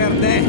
Verde.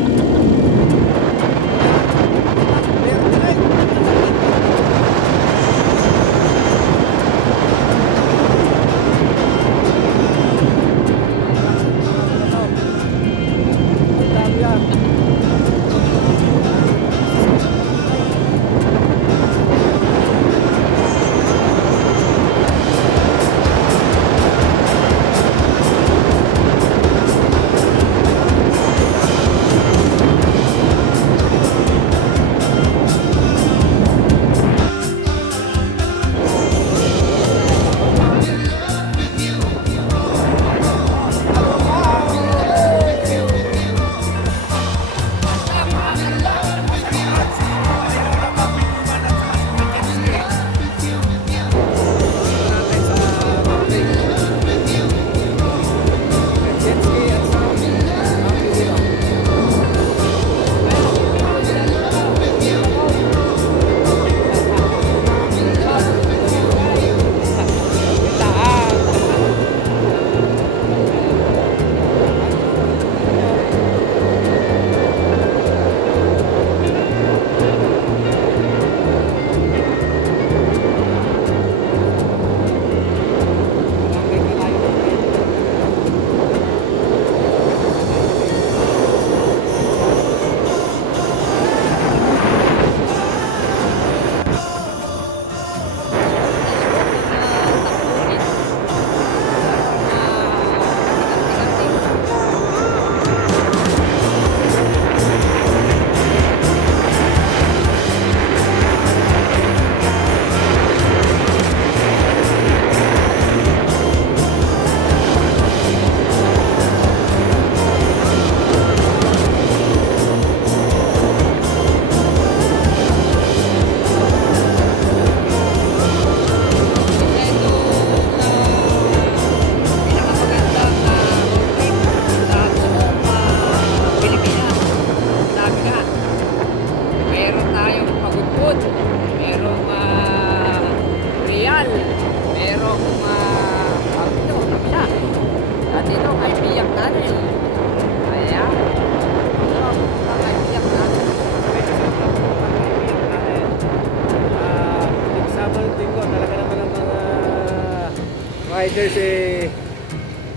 Riders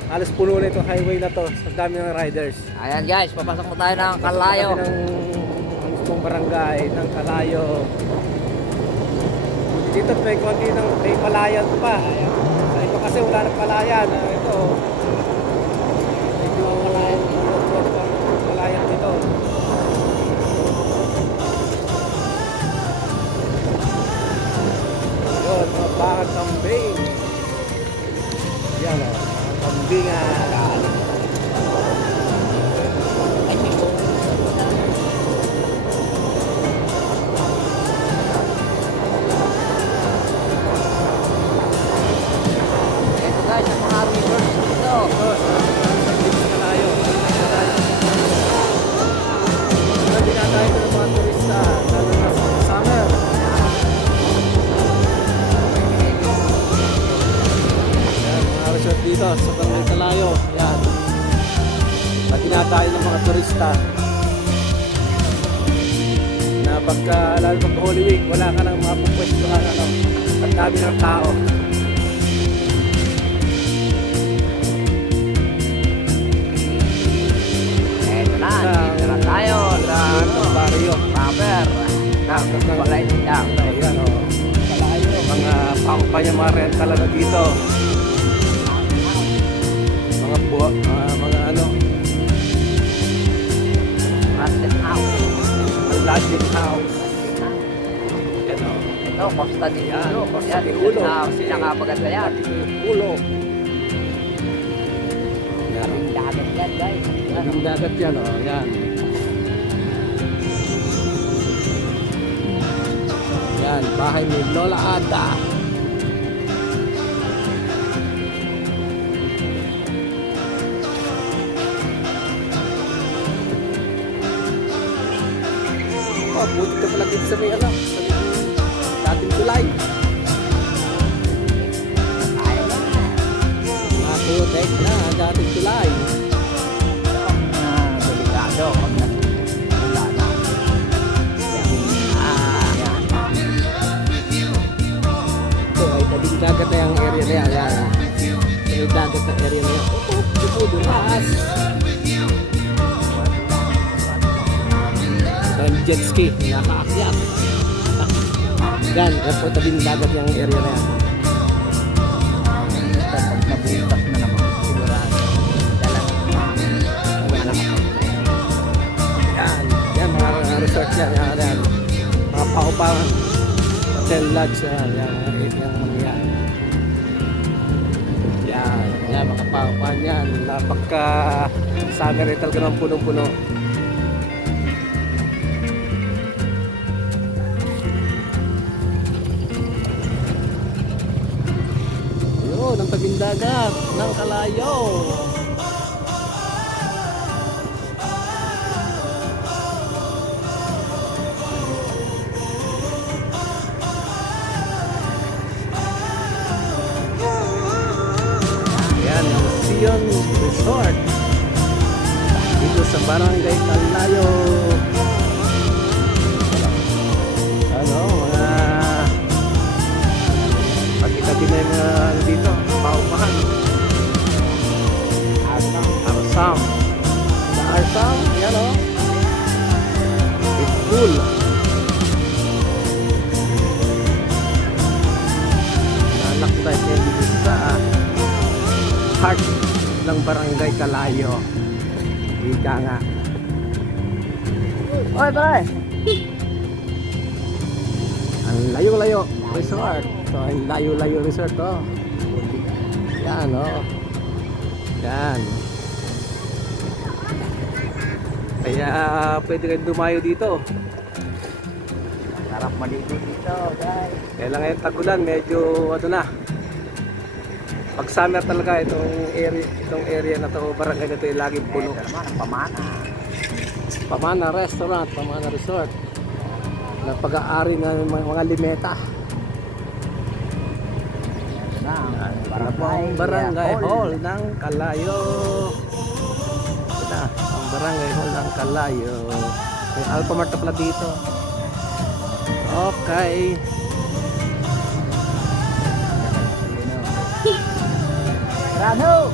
halos puno na itong highway na to. Sa dami ng riders. Ayan guys, papasok po tayo ng Kalayo. Ng mismong barangay ng Kalayo. Dito may konti ng may palayan pa. Sa iba kasi wala ng palayan. Ito. Medyo palayan dito. Yun, mga bakal kambing. Yan o, ang kambingan. Ito guys, ang mga rivers dito. Pwede na tayo ng mga turista, lalo na sa summer. Resort dito sa Barangay Kalayo. Yan. Pati na tayo ng mga turista na pagka lalo pag Holy Week wala ka nang mga pupwesto ka ano. Ang dami ng tao. Ito na, dito na tayo sa barrio. Rubber. Tapos ng Wala ito dyan. Ayan o. Kalayo. Mga pampanya mga rental na dito. Mga ano Rusted house. lodging house. Ito. Ito, Costa de Yan, Ulo. Costa Yan, de Ulo. house. Pinakapaganda yan. Ulo. Yung dagat yan guys. Yan, Ang dagat yan o. Yan. Yan. Bahay ni Lola Ada. Oh, buti ka pala dito sa may ano. Sa dating tulay. Ayaw na. Maputek na dating tulay. Delikado. jet ski, nakaakyat. Yan, yan po tabing dagat yung area na yan. Pag nabutas na naman, sigurado. Yan mga resort yan, yan. Mga paupahan, hotel lodge, yan, yung mga yan. Yan, mga paupahan yan. Napaka summer rin talaga ng punong-puno. Yun, ang tabing dagat ng Kalayo. Yan, ang Sion Resort. Dito sa Barangay Kalayo. Ano, mga pagkitabi na yung mga ano dito, paupahan. Arsam. Sa Arsam, yan o. It's cool. Anak tayo niya dito sa heart ng Barangay Kalayo. Ika nga. Oy, pare! Ang layo-layo resort. So, ang layo-layo resort to. Yan, oh. Yan. Kaya pwede kayo dumayo dito. Sarap maligo dito, guys. Kaya lang ngayon tagulan, medyo ano na. Pag summer talaga itong area na to, barangay na to ay laging puno. Ito naman, ang pamana. Pamana Restaurant, Pamana Resort. Na pag-aari ng mga limeta. Ito na, Para po ang Barangay Hall ng Kalayo. Ito na, ang Barangay Hall ng Kalayo. May Alphamart na pala dito. Okay. Rano!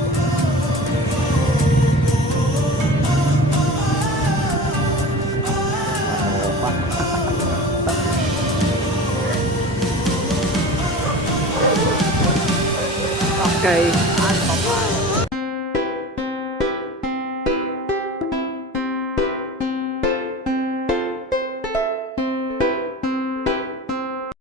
Okay.